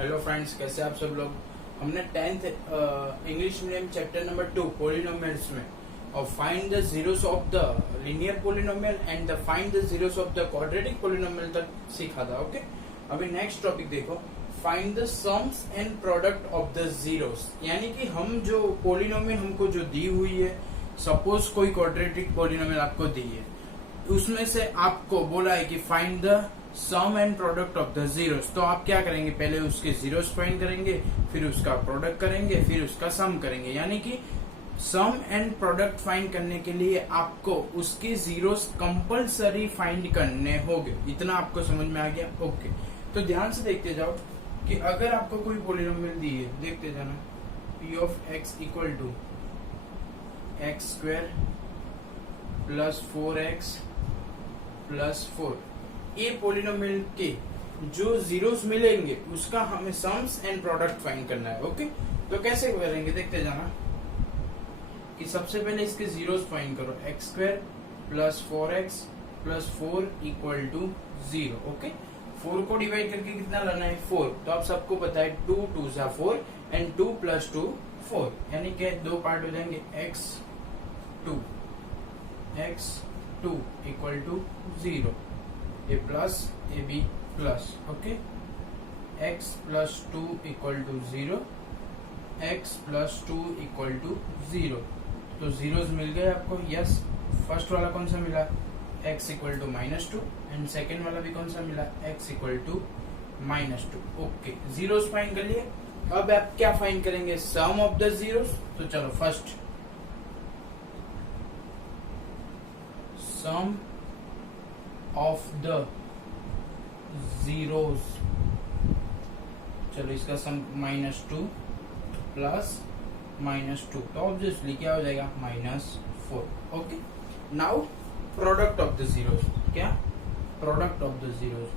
Hello friends, कैसे आप सब लोग। हमने 10th English medium chapter number 2 polynomials में और find the zeros of the linear polynomial and the find the zeros of the quadratic polynomial तक सीखा था। ओके, अभी नेक्स्ट टॉपिक देखो, find the sums and product of the zeros. यानी कि हम जो पोलिनोमियल हमको जो दी हुई है, सपोज कोई क्वाड्रेटिक पोलिनोमियल आपको दी है, उसमें से आपको बोला है कि find the sum and product of the zeros. तो आप क्या करेंगे, पहले उसके जीरोस फाइंड करेंगे, फिर उसका प्रोडक्ट करेंगे, फिर उसका सम करेंगे। यानी कि सम एंड प्रोडक्ट फाइंड करने के लिए आपको उसके जीरोस कंपलसरी फाइंड करने होंगे। इतना आपको समझ में आ गया? ओके, तो ध्यान से देखते जाओ कि अगर आपको कोई पॉलिनोमियल दी है, देखते जाना, p of x equal to x square plus 4x plus 4, ये पॉलिनोमियल के जो जीरोस मिलेंगे उसका हमें सम्स एंड प्रोडक्ट फाइंड करना है। ओके, तो कैसे करेंगे देखते जाना कि सबसे पहले इसके जीरोस फाइंड करो, x square plus 4x plus 4 equal to 0। Okay, 4 को डिवाइड करके कितना लाना है, 4। तो आप सबको पता है 2 2 जा 4 एंड 2 प्लस 2 4, यानी कि दो पार्ट हो जाएंगे, x2 equal to 0, a plus a b plus. Okay, x plus 2 equal to 0, x plus 2 equal to 0। तो जीरोस मिल गए आपको। यस, फर्स्ट वाला कौन सा मिला, x equal to -2, and second वाला भी कौन सा मिला, x equal to -2। Okay, zeros find कर लिए। अब आप क्या फाइंड करेंगे, सम ऑफ द जीरोस। तो चलो, first sum of the zeros, चलो इसका सम -2 प्लस -2, तो ऑब्वियसली क्या हो जाएगा, -4। Okay, now product of the zeros, क्या product of the zeros,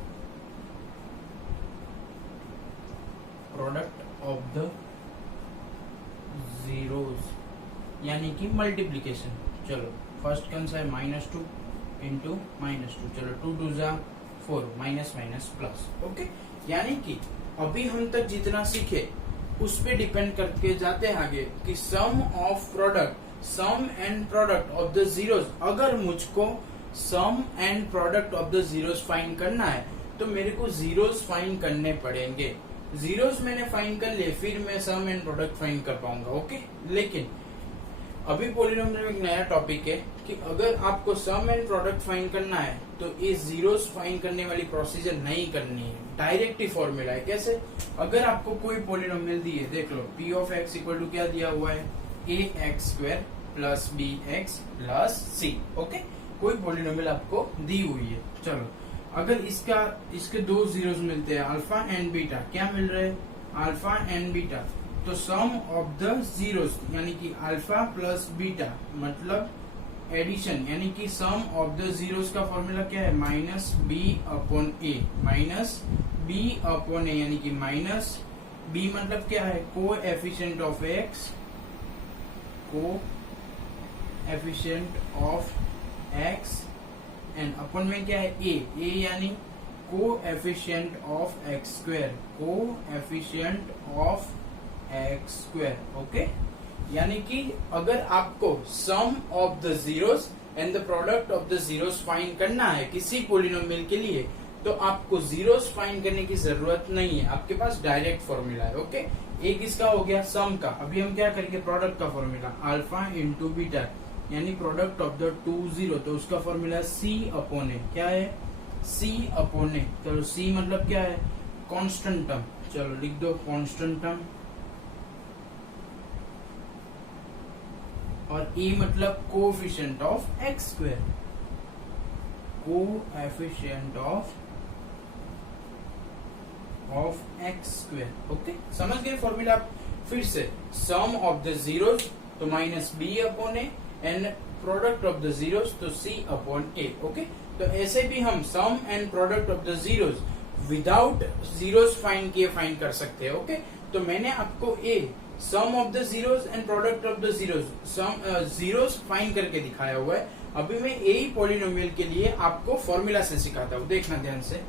product of the zeros यानी कि मल्टीप्लीकेशन। चलो फर्स्ट कौन सा है, -2 इंटू -2, चलो 2 2 जा 4, माइनस माइनस प्लस। ओके, यानी कि अभी हम तक जितना सीखे उस पे डिपेंड करके जाते हैं आगे कि sum of product, sum and product of the zeros. अगर मुझको sum and product of the zeros find करना है तो मेरे को जीरोस फाइंड करने पड़ेंगे। जीरोस मैंने फाइंड कर लिए, फिर मैं सम एंड प्रोडक्ट फाइंड कर पाऊंगा। ओके, लेकिन अभी पॉलिनोमियल में एक नया टॉपिक है कि अगर आपको सम एंड प्रोडक्ट फाइंड करना है तो ये जीरोस फाइंड करने वाली प्रोसीजर नहीं करनी है, डायरेक्ट ही फॉर्मूला है। कैसे, अगर आपको कोई पॉलिनोमियल दी है, देख लो p of x equal to क्या दिया हुआ है, ax square plus bx plus c। Okay, कोई पॉलिनोमियल आपको दी हुई है। चलो, अगर इसके दो जीरोस मिलते हैं, अल्फा एंड बीटा, क्या मिल रहे हैं, अल्फा एंड बीटा। तो सम ऑफ द जीरोस यानी कि अल्फा प्लस बीटा मतलब एडिशन, यानी कि सम ऑफ द जीरोस का फॉर्मूला क्या है, -b/a, -b/a, यानी कि माइनस b मतलब क्या है, coefficient of x, coefficient of x, and अपन में क्या है, a यानी coefficient of x square, coefficient of x square. Okay, यानी कि अगर आपको sum of the zeros and the product of the zeros find करना है किसी पॉलिनोमियल के लिए, तो आपको जीरोस फाइंड करने की जरूरत नहीं है, आपके पास डायरेक्ट फॉर्मूला है। ओके, एक इसका हो गया सम का। अभी हम क्या करेंगे, प्रोडक्ट का फॉर्मूला, अल्फा इंटू बीटा यानी प्रोडक्ट ऑफ द 2 0, तो उसका फॉर्मूला c/a, क्या है, c/a। चलो, c मतलब क्या है, कांस्टेंट टर्म, चलो लिख दो कांस्टेंट टर्म, और e मतलब coefficient of x square, coefficient of x square. Okay, समझ गए फॉर्मूला। फिर से सम ऑफ द जीरोस तो -b/a and product of the zeros तो c/a। ओके, तो ऐसे भी हम sum and product of the zeros without zeros find किए फाइंड कर सकते हैं। ओके, तो मैंने आपको sum of the zeros and product of the zeros find करके दिखाया हुआ है। अभी मैं यही पॉलिनोमियल के लिए आपको फॉर्मूला से सिखाता हूँ, देखना ध्यान से।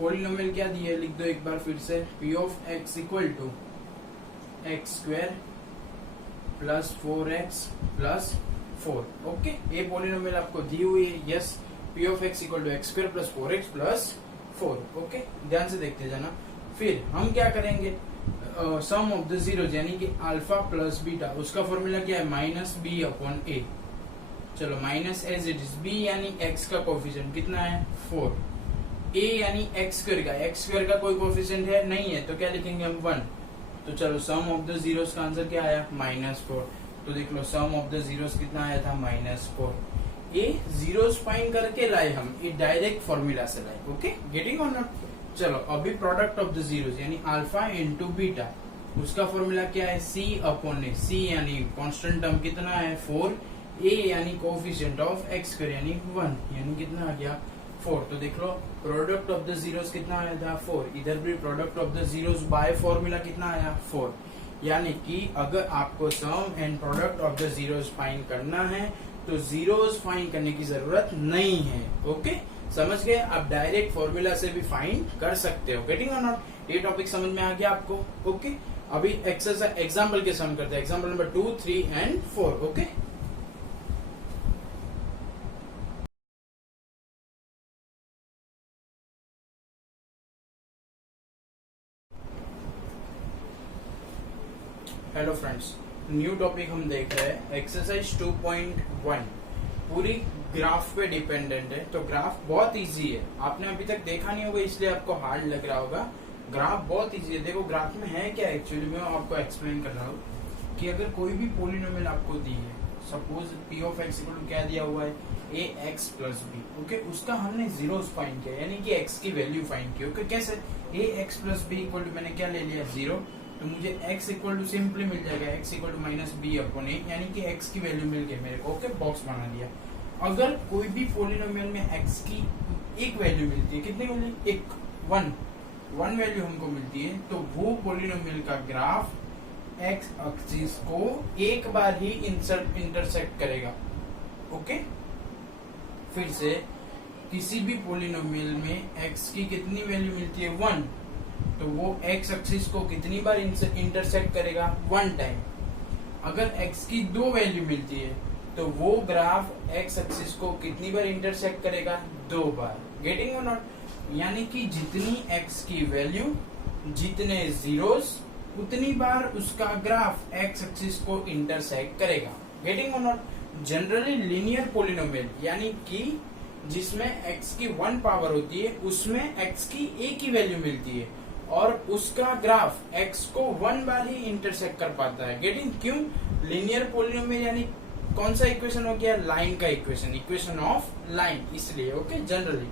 पॉलिनोमियल क्या दिया है लिख दो एक बार फिर से, P of X equal to x square plus 4x plus 4। Okay, ये पॉलिनोमियल आपको दी हुई है। Yes, P of X equal to x square plus 4x plus 4। Okay, ध्यान से देखते जाना। फिर हम क्या करेंगे, सम ऑफ द जीरोज यानी कि अल्फा प्लस बीटा, उसका फॉर्मूला क्या है, माइनस बी अपॉन ए। चलो minus as it is, B यानी एक्स का कोफिशिएंट कितना है 4, ए यानी एक्स स्क्वायर का, एक्स स्क्वायर का कोई कोफिशिएंट है नहीं है तो क्या लिखेंगे हम 1। तो चलो सम ऑफ द जीरोस का आंसर क्या आया -4। तो देख लो सम ऑफ द जीरोस कितना आया था -4। ये जीरोस फाइंड करके लाए हम, ये डायरेक्ट फॉर्मूला से लाए। ओके, गेटिंग और नॉट। चलो अभी प्रोडक्ट ऑफ द जीरोस यानी अल्फा इंटू बीटा, उसका फॉर्मूला क्या है, सी अपॉन ए। सी यानी कांस्टेंट टर्म कितना है 4, ए यानी कोफिशिएंट ऑफ एक्स स्क्वायर यानी 1, यानी कितना आ गया 4। तो देख लो प्रोडक्ट ऑफ द जीरोस कितना आया था 4, इधर भी product of the zeros by formula कितना आया 4। यानी कि अगर आपको sum and product of the zeros find करना है तो जीरोस फाइंड करने की जरूरत नहीं है। ओके, समझ गए, आप डायरेक्ट फॉर्मूला से भी फाइंड कर सकते हो। गेटिंग और नॉट, ये टॉपिक समझ में आ गया आपको। ओके, अभी एक्सरसाइज एग्जाम्पल के सम करते हैं, example number 2, 3 and 4। Okay, hello friends, new topic हम देख रहे हैं एक्सरसाइज 2.1, पूरी ग्राफ पे डिपेंडेंट है। तो ग्राफ बहुत इजी है, आपने अभी तक देखा नहीं होगा इसलिए आपको हार्ड लग रहा होगा। ग्राफ बहुत इजी है। देखो ग्राफ में है क्या, एक्चुअली मैं आपको एक्सप्लेन कर रहा हूँ कि अगर कोई भी पॉलिनोमियल आपको दी है, suppose P of X equal to क्या दिया हुआ है, A x plus B. Okay, उसका हमने जीरोस फाइंड किया यानी कि एक्स की वैल्यू फाइंड की। ओके, कैसे, a x plus b equal to मैंने क्या ले लिया 0, तो मुझे x इक्वल टू सिंपली मिल जाएगा x equal to minus B upon a, यानी कि x की वैल्यू मिल गई मेरे को। ओके, बॉक्स बना दिया। अगर कोई भी पॉलिनोमियल में x की एक वैल्यू मिलती है, कितनी मिली, एक 1 वैल्यू हमको मिलती है, तो वो पॉलिनोमियल का ग्राफ x एक्सिस को एक बार ही इंटरसेक्ट करेगा। ओके, फिर से किसी भी पॉलिनोमियल में x की कितनी वैल्यू मिलती है 1, तो वो x एक्सिस को कितनी बार इंटरसेक्ट करेगा 1 टाइम। अगर x की 2 वैल्यू मिलती है तो वो ग्राफ x एक्सिस को कितनी बार इंटरसेक्ट करेगा 2 बार। गेटिंग और नॉट, यानी कि जितनी x की वैल्यू, जितने जीरोस, उतनी बार उसका ग्राफ x एक्सिस को इंटरसेक्ट करेगा। गेटिंग और नॉट। जनरली लीनियर पॉलिनोमियल यानी कि जिसमें x की 1 पावर होती है उसमें x की एक ही वैल्यू मिलती है और उसका ग्राफ x को 1 बार ही इंटरसेक्ट कर पाता है। गेटिंग, क्यों, लीनियर पॉलिनोमियल यानी कौन सा इक्वेशन हो गया, लाइन का इक्वेशन, इक्वेशन ऑफ लाइन, इसलिए। Okay, generally.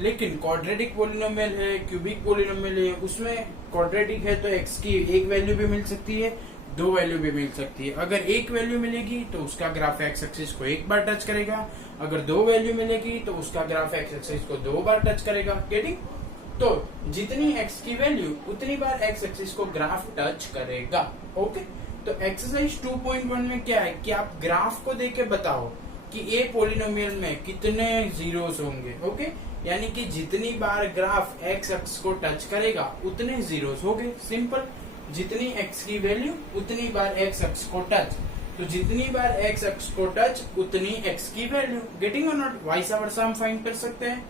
लेकिन क्वाड्रेटिक पॉलिनोमियल है, क्यूबिक पॉलिनोमियल है, उसमें क्वाड्रेटिक है तो x की एक वैल्यू भी मिल सकती है, 2 वैल्यू भी मिल सकती है। अगर एक वैल्यू मिलेगी तो उसका ग्राफ x एक्सिस को एक बार टच करेगा, अगर 2 वैल्यू मिलेगी तो उसका ग्राफ x एक्सिस को 2 बार टच करेगा। गेटिंग, तो जितनी x की वैल्यू उतनी बार x एक्सिस को ग्राफ टच करेगा। ओके, तो एक्सरसाइज 2.1 में क्या है कि आप ग्राफ को देख के बताओ कि ए पॉलिनोमियल में कितने जीरोस होंगे। ओके, यानी कि जितनी बार ग्राफ x एक्सिस को टच करेगा उतने जीरोस होंगे। सिंपल, जितनी x की वैल्यू उतनी बार x एक्सिस को टच, तो जितनी बार x एक्सिस को टच उतनी x की वैल्यू। गेटिंग और नॉट, वाइस वर्सा हम फाइंड कर सकते हैं,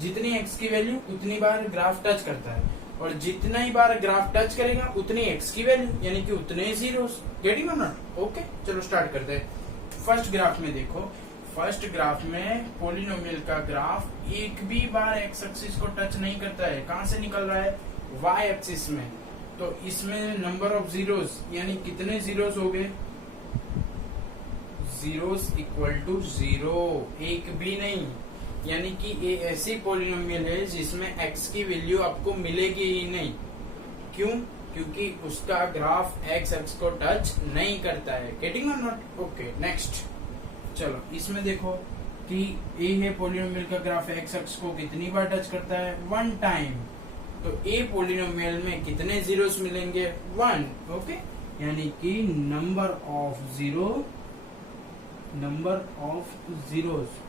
जितनी x की वैल्यू उतनी बार ग्राफ टच करता है और जितना ही बार ग्राफ टच करेगा उतनी x की वैल्यू यानी कि उतने जीरोस। गेटिंग और नॉट। ओके, चलो स्टार्ट करते हैं। फर्स्ट ग्राफ में देखो, फर्स्ट ग्राफ में पॉलिनोमियल का ग्राफ एक भी बार x एक्सिस को टच नहीं करता है। कहां से निकल रहा है, y एक्सिस में। तो इसमें नंबर ऑफ जीरोस यानी कितने जीरोस हो गए, जीरोस इक्वल टू 0, एक भी नहीं। यानी कि ये ऐसी पॉलिनोमियल है जिसमें x की वैल्यू आपको मिलेगी ही नहीं। क्यों, क्योंकि उसका ग्राफ x एक्सिस को टच नहीं करता है। गेटिंग और नॉट। Okay, next. चलो इसमें देखो कि ए है पॉलिनोमियल का ग्राफ x एक्सिस को कितनी बार टच करता है 1 टाइम। तो ए पॉलिनोमियल में कितने जीरोस मिलेंगे 1। ओके, यानी कि नंबर ऑफ जीरोस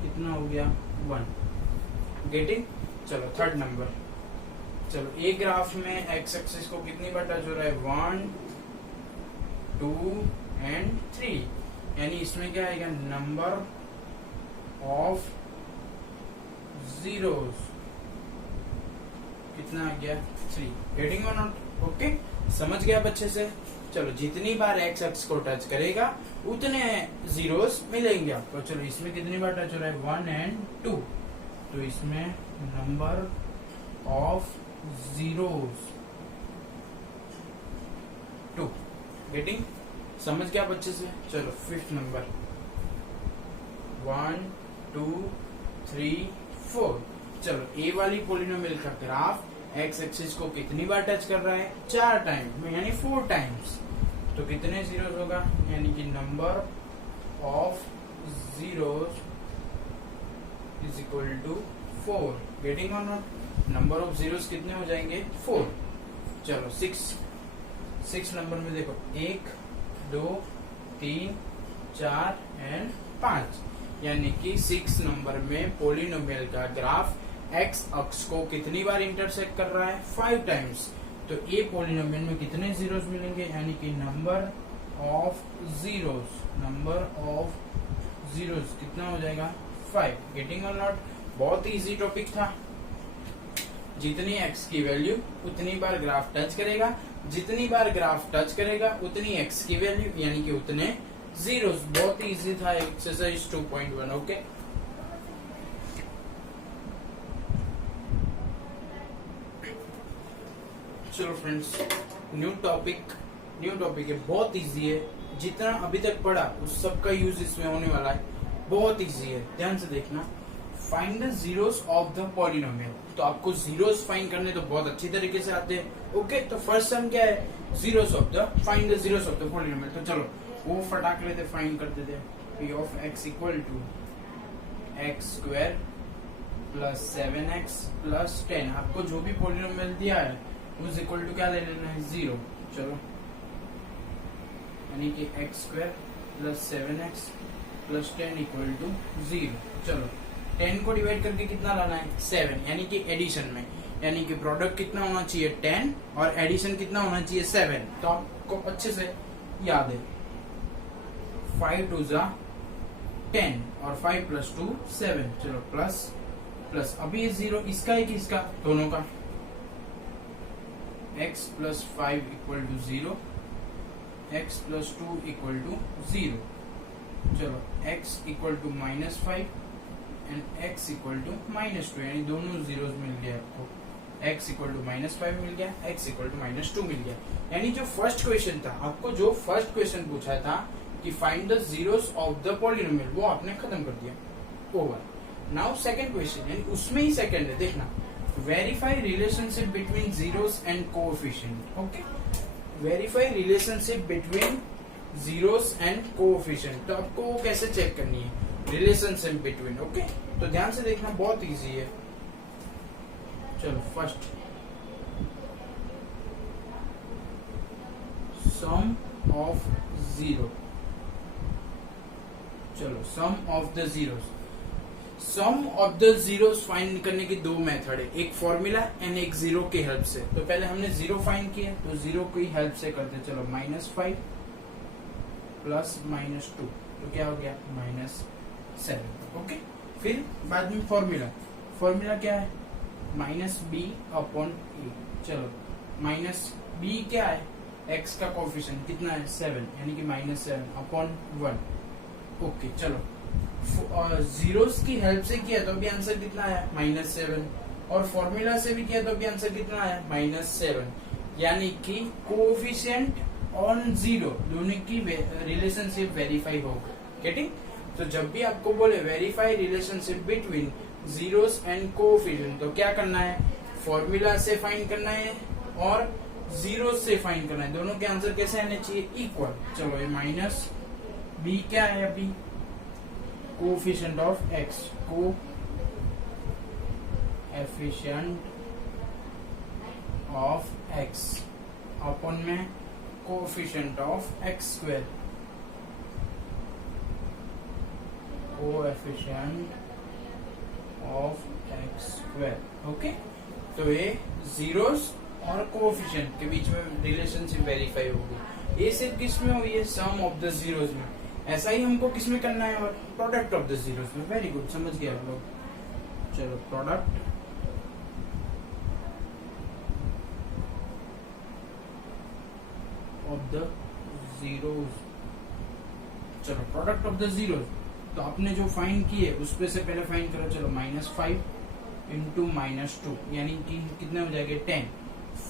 कितना हो गया 1। गेटिंग। चलो थर्ड नंबर, चलो ए ग्राफ में एक्स एक्सिस को कितनी बार टच हो रहा है, 1 2 एंड 3, यानी इसमें क्या आएगा, नंबर ऑफ जीरोस कितना आ गया, 3। गेटिंग और नॉट, ओके, समझ गया आप अच्छे से। चलो जितनी बार एक्स एक्स को टच करेगा उतने जीरोस मिलेंगे आपको। चलो इसमें कितनी बार टच हो रहा है, 1 एंड 2, तो इसमें नंबर ऑफ जीरोस 2। गेटिंग, समझ गया आप अच्छे से। चलो फिफ्थ नंबर, 1 2 3 4। चलो ए वाली पॉलिनोमियल का ग्राफ एक्स एक्सिस को कितनी बार टच कर रहा है, 4 टाइम, यानी 4 टाइम्स। तो कितने जीरोस होगा, यानी कि number of zeros is equal to 4। Getting और नॉट, नंबर ऑफ जीरोस कितने हो जाएंगे, 4। चलो सिक्स नंबर में देखो, 1 2 3 4 एंड 5, यानी कि 6 नंबर में पॉलिनोमियल का ग्राफ एक्स अक्ष को कितनी बार इंटरसेक्ट कर रहा है, 5 टाइम्स। तो ए पॉलिनोमियल में कितने जीरोस मिलेंगे, यानी कि नंबर ऑफ जीरोस कितना हो जाएगा, 5। गेटिंग और नॉट, बहुत ही इजी टॉपिक था। जितनी एक्स की वैल्यू उतनी बार ग्राफ टच करेगा, जितनी बार ग्राफ टच करेगा उतनी एक्स की वैल्यू, यानी कि उतने जीरोस। बहुत ही इजी था एक्सरसाइज 2.1। ओके, चलो फ्रेंड्स, न्यू टॉपिक है, बहुत इजी है। जितना अभी तक पढ़ा उस सबका यूज इसमें होने वाला है, बहुत इजी है, ध्यान से देखना। Find the zeros of the polynomial, तो आपको जीरोस फाइंड करने तो बहुत अच्छी तरीके से आते हैं। ओके, तो फर्स्ट सम क्या है, find the zeros of the polynomial. तो चलो वो फटाक लेते, फाइंड करते थे। P of X equal to x square plus 7x plus 10, आपको जो भी पॉलिनोमियल दिया है उस इक्वल टू क्या ले लेना है, 0। चलो, यानी कि X square plus 7x plus 10 equal to 0। चलो 10 को डिवाइड करके कितना लाना है, 7, यानी कि एडिशन में, यानी कि प्रोडक्ट कितना होना चाहिए, 10, और एडिशन कितना होना चाहिए, 7। तो आपको अच्छे से याद है, 5 2 जा 10 और 5 प्लस 2 7। चलो प्लस अभी ये 0 इसका है कि इसका, दोनों का। x plus 5 equal to 0, x plus 2 equal to 0। चलो x equal to -5 and x equal to -2, यानी दोनों जीरोस मिल गए आपको। x इक्वल टू -5 मिल गया, x इक्वल टू -2 मिल गया। यानी जो फर्स्ट क्वेश्चन था, आपको जो फर्स्ट क्वेश्चन पूछा था कि find the zeros of the polynomial, वो आपने खत्म कर दिया, ओवर। नाउ सेकंड क्वेश्चन, यानी उसमें ही सेकंड है, देखना। Verify relationship between zeros and coefficient. Okay, verify relationship between zeros and coefficient, तो आपको वो कैसे चेक करनी है, रिलेशनशिप बिटवीन। ओके, तो ध्यान से देखना, बहुत इजी है। चलो फर्स्ट, सम ऑफ जीरो। चलो sum of the zeros, sum of the zeros find करने की 2 मेथड है, एक फॉर्मूला एंड एक जीरो की हेल्प से। तो पहले हमने जीरो फाइंड किया, तो जीरो की हेल्प से करते। चलो -5 प्लस -2, तो क्या हो गया, -7। ओके, फिर बाद में फॉर्मूला क्या है, -b अपॉन a। चलो -b क्या है, x का कोएफिशिएंट कितना है, 7, यानी कि -7 अपॉन 1। ओके, चलो जीरोस की हेल्प से किया तो भी आंसर कितना आया, -7, और फॉर्मूला से भी किया तो भी आंसर कितना आया, -7। यानी कि कोएफिशिएंट ऑन जीरो दोनों की रिलेशनशिप वेरीफाई होगा। गेटिंग? तो जब भी आपको बोले verify relationship between zeros and coefficient, तो क्या करना है, फॉर्मूला से फाइंड करना है और जीरो से फाइंड करना है। दोनों के आंसर कैसे आने चाहिए, इक्वल। चलो ये माइनस बी क्या है, अभी coefficient of x, coefficient of x अपन में coefficient of x square, coefficient of x square. Okay, तो ये जीरोस और कोएफिशिएंट के बीच में रिलेशनशिप वेरीफाई होगी। ये सिर्फ किस में हुई है? सम ऑफ द जीरोस में। ऐसा ही हमको किस में करना है? और प्रोडक्ट ऑफ द जीरोस में। वेरी गुड, समझ गए आप लोग। चलो, प्रोडक्ट ऑफ द जीरोस। चलो, प्रोडक्ट ऑफ द जीरोस तो आपने जो फाइंड की है उस पे से पहले फाइंड करो। चलो, -5 इंटू -2 यानी कि कितने हो जाएंगे? 10।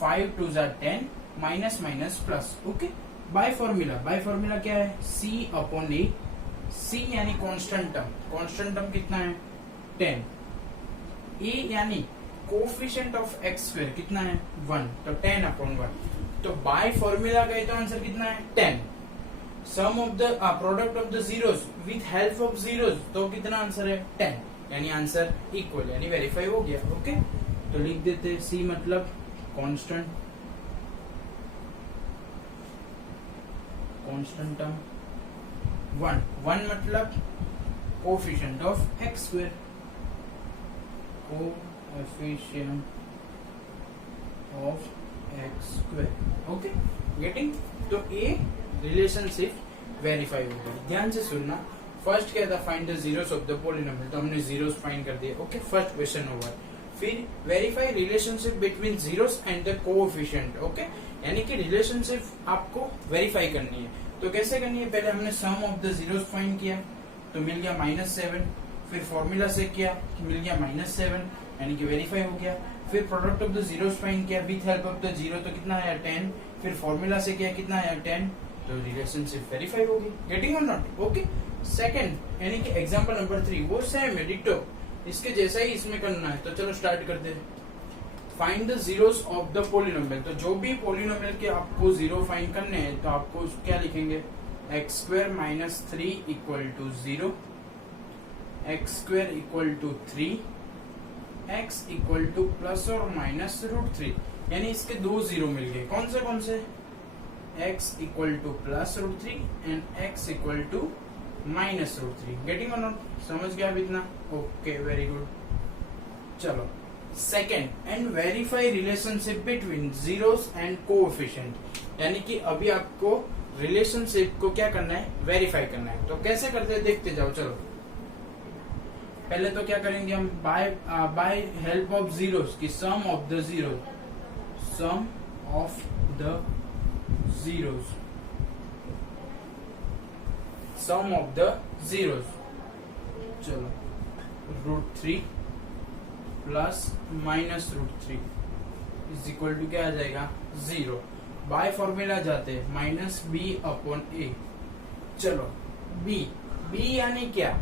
5 2 jar 10, minus minus plus. Okay, by formula क्या है? C अपॉन ए। C यानी कांस्टेंट टर्म, कांस्टेंट टर्म कितना है? 10। A यानी कोफिशिएंट ऑफ एक्स स्क्वायर कितना है? 1, तो 10 अपॉन 1। तो बाय फॉर्मूला गए तो आंसर कितना है? 10। Sum of the product of the zeros with help of zeros, तो कितना आंसर है? 10, यानी आंसर इक्वल, यानी वेरीफाई हो गया। ओके, तो लिख देते हैं C मतलब कांस्टेंट टर्म, 1 मतलब coefficient of x square, coefficient of x square. Okay, getting? तो ये रिलेशनशिप वेरीफाई हो गई। ध्यान से सुनना। फर्स्ट क्या था? Find the zeros of the polynomial, तो हमने जीरोस फाइंड कर दिए। Okay, first question over. फिर verify relationship between zeros and the coefficient. Okay, यानी कि रिलेशनशिप आपको वेरीफाई करनी है। तो कैसे करनी है? पहले हमने सम ऑफ द जीरोस फाइंड किया तो मिल गया -7। फिर फॉर्मूला से किया मिल गया -7, यानी कि वेरीफाई हो गया। फिर product of the zeros find किया with help of the zero, तो कितना आया? 10। फिर फॉर्मूला से किया, कितना आया? 10। तो रिलेशनशिप वेरीफाई होगी। गेटिंग और नॉट? ओके, सेकंड यानी कि एग्जांपल नंबर 3 वो सेम है, डिटो, इसके जैसा ही इसमें करना है। तो चलो स्टार्ट करते हैं। Find the zeros of the polynomial, तो जो भी पॉलिनोमियल के आपको जीरो फाइंड करने हैं तो आपको क्या लिखेंगे? X square minus 3 equal to 0, x square equal to 3, x equal to plus और माइनस √3, यानी इसके 2 जीरो मिल गए। कौन से? X equal to plus √3 and x equal to minus √3। Getting और नॉट? समझ गया अभी इतना? Okay, very good. चलो, second and verify relationship between zeros and coefficient, यानी कि अभी आपको रिलेशनशिप को क्या करना है? वेरीफाई करना है। तो कैसे करते हैं देखते जाओ। चलो, पहले तो क्या करेंगे हम? बाय हेल्प ऑफ जीरोस की sum of the zeros, sum of the zeros, sum of the zeros. चलो, √3 plus minus √3 is equal to क्या आ जाएगा? 0। बाय फॉर्मूला जाते हैं -b अपॉन a। चलो, b यानी क्या?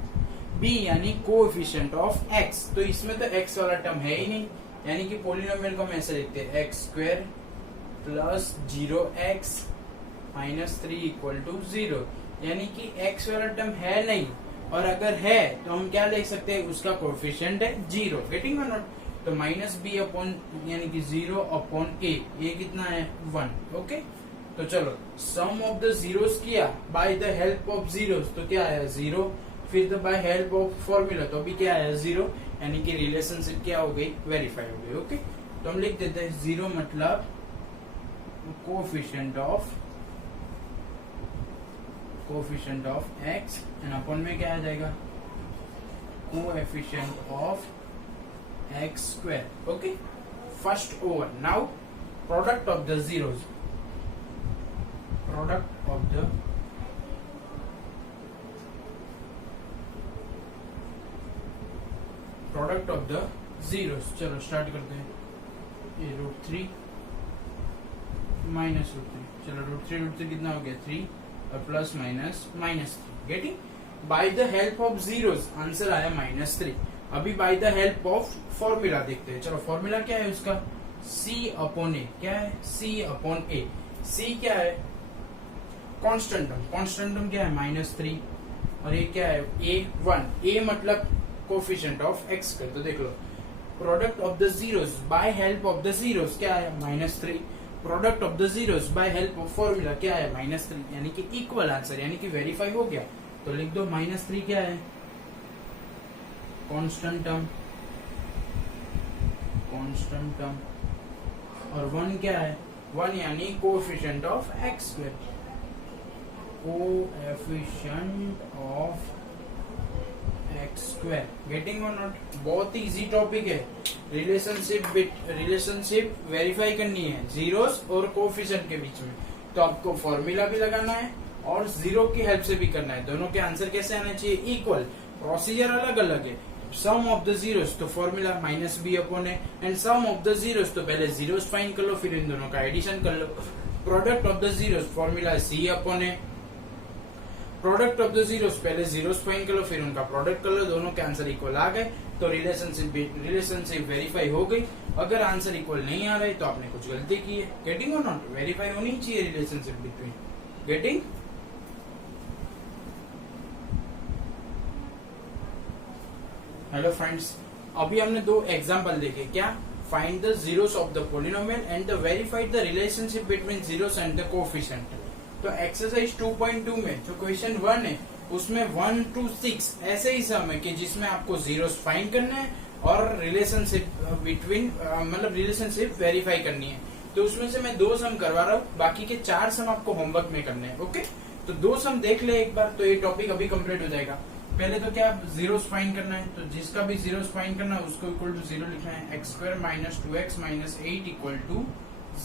b यानी कोएफिशिएंट ऑफ x, तो इसमें तो x वाला टर्म है ही नहीं, यानी कि पॉलिनोमियल को हम ऐसे लिखते हैं X square plus 0x minus 3 equal to 0, यानी कि x वाला टर्म है नहीं, और अगर है तो हम क्या लिख सकते हैं? उसका कोएफिशिएंट है 0। गेटिंग और नॉट? तो -b अपॉन यानी कि 0 अपॉन a, ये कितना है? 1। ओके, तो चलो सम ऑफ द जीरोस किया bye the help of zeros, तो क्या आया? 0। फिर तो बाय हेल्प ऑफ फॉर्मूला, तो अभी क्या आया? 0, यानी कि रिलेशनशिप क्या हो गई? वेरीफाई हो गई। ओके, तो हम लिख देते हैं 0 मतलब coefficient of x and upon में क्या आ जाएगा? Coefficient of x square. Okay, first over. Now product of the zeros, product of the zeros. चलो स्टार्ट करते हैं। ये √3 माइनस √3, चलो √3 कितना हो गया? 3 और plus minus -3। Getting? Bye the help of zeros answer आया -3। अभी bye the help of formula देखते हैं। चलो, फॉर्मूला क्या है उसका? C upon a। क्या है? C upon a। C क्या है? कांस्टेंट टर्म क्या है? -3, और ये क्या है? a1। a मतलब कोएफिशिएंट ऑफ x का। तो देख लो, product of the zeros by help of the zeros क्या है? -3। Product of the zeros by help of formula क्या है? -3, यानी कि इक्वल आंसर, यानी कि वेरीफाई हो गया। तो लिख दो -3 क्या है? कांस्टेंट टर्म कांस्टेंट टर्म, और 1 क्या है, 1 यानी coefficient of x square, coefficient of x square. Getting और नॉट? बहुत ही इजी टॉपिक है। रिलेशनशिप वेरीफाई करनी है जीरोस और कोएफिशिएंट के बीच में, तो आपको फॉर्मूला भी लगाना है और जीरो की हेल्प से भी करना है। दोनों के आंसर कैसे आने चाहिए, इक्वल। प्रोसीजर अलग अलग है। सम ऑफ द जीरोस तो फॉर्मूला माइनस बी अपॉन है, and sum of the zeros तो पहले जीरोस फाइंड कर लो, फिर इन दोनों का एडिशन कर लो। Product of the zeros formula C upon है, प्रोडक्ट ऑफ द जीरोस पहले जीरोस फाइंड कर लो, फिर उनका प्रोडक्ट कर लो, दोनों के आंसर इक्वल आ गए तो रिलेशनशिप वेरीफाई हो गई। अगर आंसर इक्वल नहीं आ रहे तो आपने कुछ गलती की है। गेटिंग और नॉट? वेरीफाई होनी चाहिए relationship between. Getting? Hello friends, अभी हमने दो एग्जांपल देखे। क्या? Find the zeros of the polynomial and the verify the relationship between zeros and the coefficient. तो एक्सरसाइज 2.2 में जो क्वेश्चन 1 है उसमें 1 to 6 ऐसे ही सम है कि जिसमें आपको जीरोस फाइंड करना है और रिलेशनशिप बिटवीन मतलब रिलेशनशिप वेरीफाई करनी है। तो उसमें से मैं 2 सम करवा रहा हूँ, बाकी के 4 सम आपको होमवर्क में करने हैं। ओके, तो 2 सम देख ले एक बार, तो ये टॉपिक अभी कंप्लीट हो जाएगा। पहले तो क्या जीरोस फाइंड करना है, तो जिसका भी जीरोस फाइंड करना है उसको इक्वल टू 0 लिखना है। X square minus 2x minus 8 equal to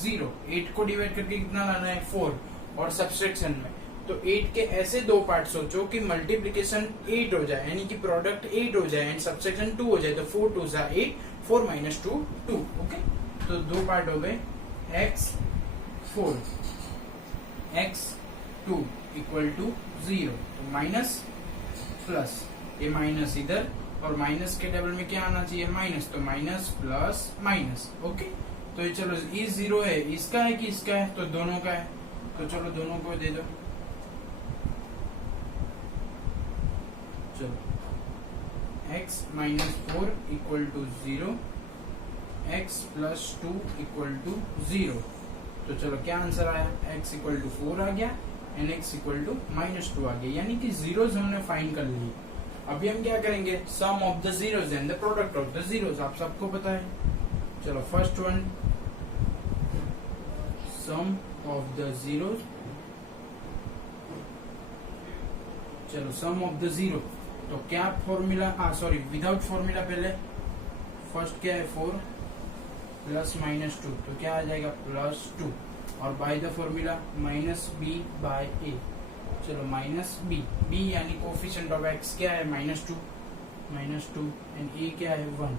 0। 8 को डिवाइड करके कितना लाना है, 4, और सब्सट्रैक्शन में तो 8 के ऐसे 2 पार्ट सोचो कि मल्टीप्लीकेशन 8 हो जाए, यानी कि प्रोडक्ट 8 हो जाए एंड सब्सट्रैक्शन 2 हो जाए, तो 4 2 जा 8, 4 माइनस 2 2। ओके, तो 2 पार्ट हो गए, x 4 x 2 इक्वल टू 0, तो माइनस प्लस, ये माइनस इधर और माइनस के टेबल में क्या आना चाहिए, माइनस, तो माइनस प्लस माइनस। ओके, तो ये चलो ये 0 है, इसका है कि इसका है, तो दोनों का है, तो चलो दोनों को दे दो। चलो x minus 4 equal to 0, x plus 2 equal to 0। तो चलो क्या आंसर आया, x इक्वल टू 4 आ गया and x equal to minus 2 आ गया, यानी कि जीरोस हमने फाइंड कर ली। अभी हम क्या करेंगे, sum of the zeros and the product of the zeros, आप सबको पता है। चलो first one, sum of the zeros, चलो सम ऑफ द जीरो, तो क्या फॉर्मूला, सॉरी विदाउट फॉर्मूला, पहले फर्स्ट क्या है 4 प्लस माइनस 2, तो क्या आ जाएगा प्लस 2, और by the formula minus b by a. चलो माइनस बी, बी यानी कोएफिशिएंट ऑफ एक्स क्या है, माइनस 2 एंड ए क्या है 1,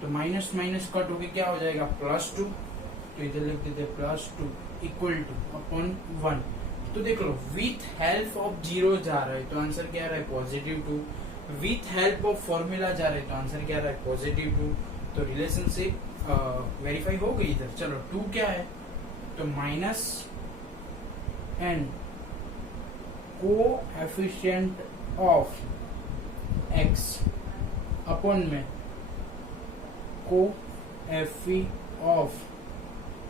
तो माइनस माइनस कट होके क्या हो जाएगा प्लस 2, तो इधर लिख देते प्लस 2 इक्वल टू अपॉन 1। तो देख लो विथ हेल्प ऑफ जीरो जा रहा है तो आंसर क्या आ रहा है positive 2, with help of formula जा रहा है तो आंसर क्या आ रहा है पॉजिटिव 2। तो रिलेशनशिप वेरीफाई हो गई इधर। चलो 2 क्या है, तो minus and coefficient of x upon में कोएफी of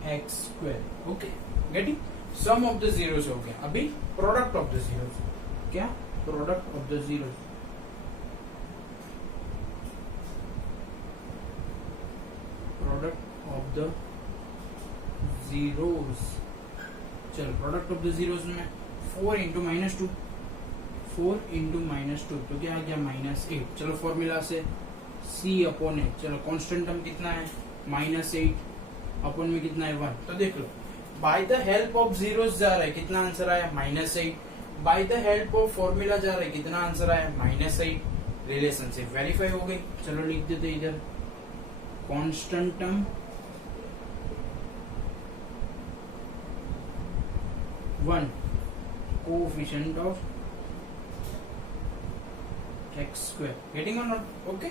x square. Okay, getting? Sum of the zeros हो गया। अभी प्रोडक्ट ऑफ द जीरोस, क्या product of the zeros, product of the zeros. चलो प्रोडक्ट ऑफ द जीरोस में 4 into minus 2, 4 into minus 2, तो क्या आ गया माइनस 8। चलो फॉर्मूला से c अपॉन ए, चलो कांस्टेंट टर्म कितना है माइनस 8, अपॉन में कितना है 1। तो देख लो by the help of zeros जा रहा है, कितना आंसर आया minus 8, by the help of formula जा रहा है, कितना आंसर आया माइनस 8। रिलेशनशिप वेरीफाई हो गई। चलो लिख देते इधर constant term 1 coefficient of x square. Getting और नॉट? ओके,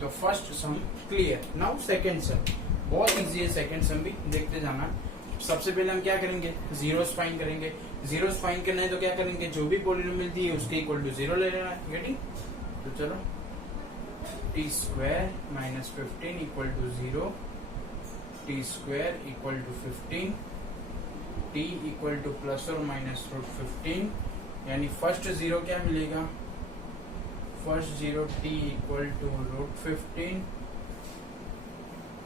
तो फर्स्ट सम क्लियर। नाउ सेकंड सम, बहुत इजी है सेकंड सम भी, देखते जाना। सबसे पहले हम क्या करेंगे, जीरोस फाइंड करेंगे। जीरोस फाइंड करना है तो क्या करेंगे, जो भी पॉलिनोमियल दी है उसके इक्वल टू 0 ले लेना है। गेटिंग? तो चलो T square minus 15 equal to 0, T square equal to 15, T equal to plus और माइनस रूट 15, यानी फर्स्ट जीरो क्या मिलेगा, first zero T equal to root 15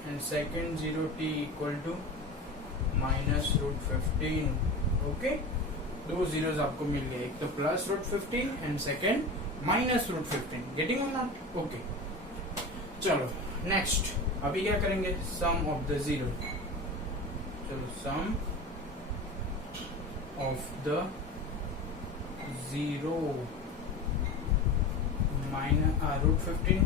and second 0t equal to -√15. Okay, दो जीरोस आपको मिल गए, एक तो +√15 एंड सेकेंड -√15. गेटिंग और नॉट? ओके, चलो नेक्स्ट. अभी क्या करेंगे? Sum of the zero. चलो सम ऑफ द जीरो √15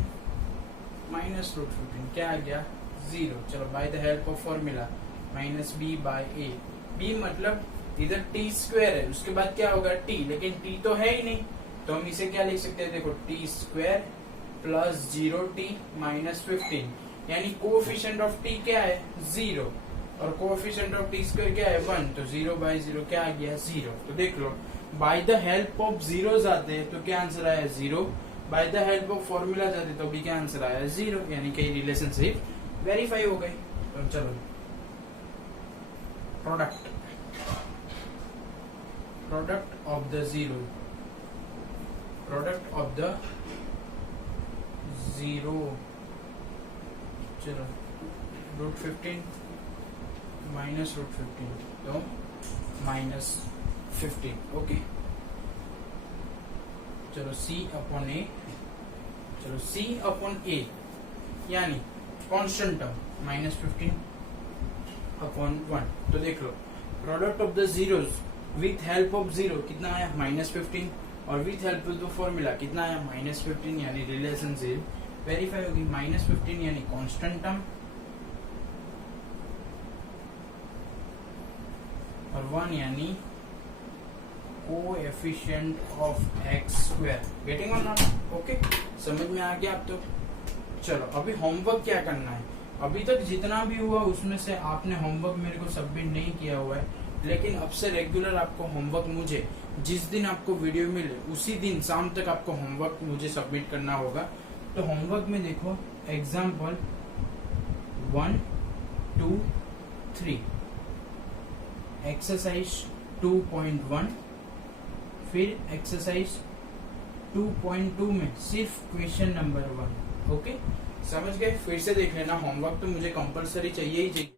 -√15 क्या आ गया? 0. चलो bye the help of formula -b/a. b मतलब इधर t² है, उसके बाद क्या होगा? t, लेकिन t तो है ही नहीं, तो हम इसे क्या लिख सकते हैं? देखो t² + 0t -15, यानी कोएफिशिएंट ऑफ t क्या है? 0, और कोएफिशिएंट ऑफ t² क्या है? 1. तो 0/0 क्या आ गया? 0. तो देख लो, by the help of zeros आते हैं तो क्या आंसर आया? 0. By the help of formula जाते तो भी क्या आंसर आया? 0. यानी कि रिलेशनशिप वेरीफाई हो गई. तो चलो product of the zero, product of the zero. चलो √15 -√15 तो -15. ओके, चलो C/A. चलो C/A यानी कांस्टेंट टर्म -15/1. तो देख लो, product of the zeros with help of zero कितना आया? -15, और with help of the formula कितना आया? -15, यानी रिलेशनशिप वेरीफाई होगी. -15 यानी कांस्टेंट टर्म, और 1 यानी कोएफिशिएंट ऑफ x². गेटिंग और नॉट? ओके, समझ में आ गया आप? तो चलो अभी होमवर्क क्या करना है. अभी तक जितना भी हुआ उसमें से आपने होमवर्क मेरे को सबमिट नहीं किया हुआ है, लेकिन अब से रेगुलर आपको होमवर्क, मुझे जिस दिन आपको वीडियो मिले उसी दिन शाम तक आपको होमवर्क मुझे सबमिट करना होगा. तो होमवर्क में देखो, एग्जाम्पल 1, 2, 3, एक्सरसाइज 2.1, फिर एक्सरसाइज 2.2 में सिर्फ क्वेश्चन नंबर 1. ओके, समझ गए? फिर से देख लेना, होमवर्क तो मुझे कंपलसरी चाहिए ही चाहिए.